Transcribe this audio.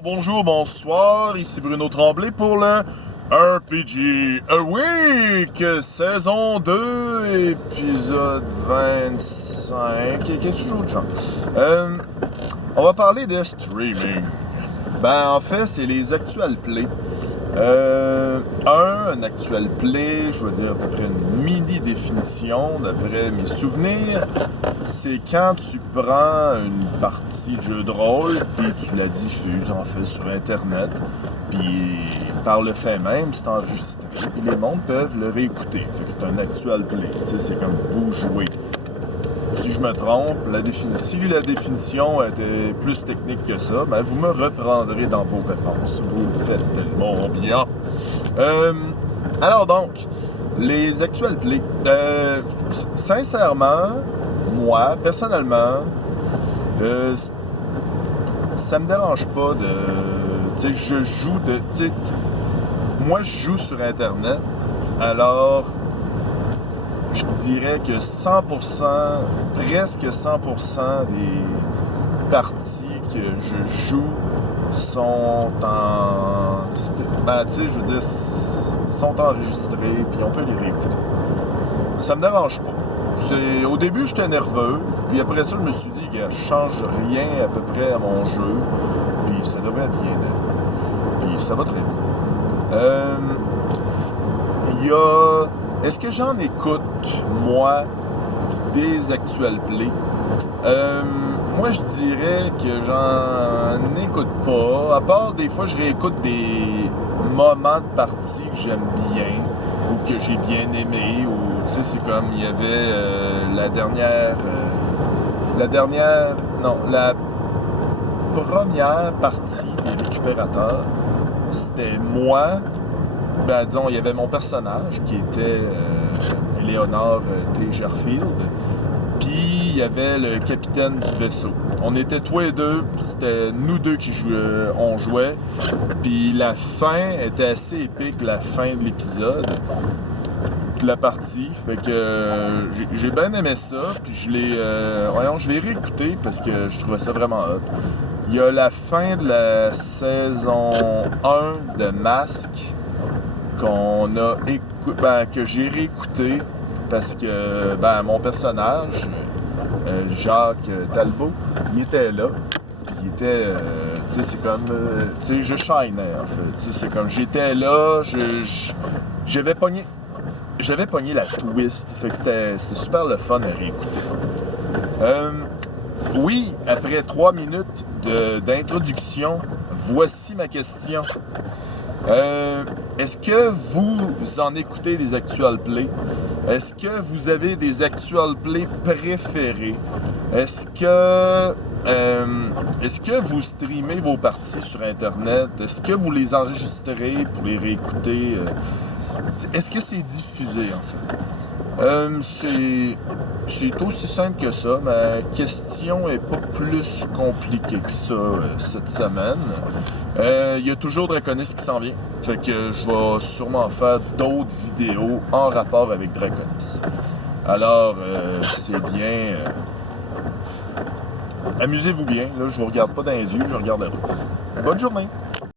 Bonjour, bonsoir, ici Bruno Tremblay pour le RPG A Week, saison 2, épisode 25, quelque chose de genre. On va parler de streaming. En fait, c'est les actual plays. Un actual play, je veux dire à peu près une mini-définition d'après mes souvenirs, c'est quand tu prends une partie de jeu de rôle puis tu la diffuses en fait sur Internet, puis par le fait même, c'est enregistré, puis les mondes peuvent le réécouter. Fait que c'est un actual play, tu sais, c'est comme vous jouez. Si je me trompe, si la définition était plus technique que ça, vous me reprendrez dans vos réponses. Vous le faites tellement bien. Alors donc, les actual plays. Sincèrement, moi, personnellement, ça me dérange pas de... Tu sais, moi, je joue sur Internet, alors... Je dirais que 100%, presque 100% des parties que je joue sont sont enregistrées, puis on peut les réécouter. Ça me dérange pas. Au début, j'étais nerveux, puis après ça, je me suis dit, gars, je change rien à peu près à mon jeu, puis ça devrait bien aller. Puis ça va très bien. Il y a... Est-ce que j'en écoute, moi, des actual plays? Moi, je dirais que j'en écoute pas. À part, des fois, je réécoute des moments de partie que j'aime bien ou que j'ai bien aimé. Ou, tu sais, c'est comme, il y avait la première partie des récupérateurs. C'était moi. Disons, il y avait mon personnage qui était Léonard Tegerfield, puis il y avait le capitaine du vaisseau. On était tous les deux, c'était nous deux qui on jouait, puis la fin était assez épique, la fin de l'épisode, de la partie, fait que j'ai bien aimé ça, puis je l'ai réécouté parce que je trouvais ça vraiment hot. Il y a la fin de la saison 1 de Masque, que j'ai réécouté parce que mon personnage, Jacques Talbot, il était là. Il était, tu sais, c'est comme, tu sais, je shinais en fait. Tu sais, c'est comme, j'étais là, j'avais pogné la twist. Fait que c'était super le fun à réécouter. Oui, après 3 minutes d'introduction, voici ma question. Est-ce que vous en écoutez des actual plays? Est-ce que vous avez des actual plays préférés? Est-ce que vous streamez vos parties sur Internet? Est-ce que vous les enregistrez pour les réécouter? Est-ce que c'est diffusé, en fait? C'est aussi simple que ça. Ma question est pas plus compliquée que ça cette semaine. Il y a toujours Draconis qui s'en vient. Fait que je vais sûrement faire d'autres vidéos en rapport avec Draconis. Alors, c'est bien... amusez-vous bien. Là, je vous regarde pas dans les yeux, je regarde la rue. Bonne journée!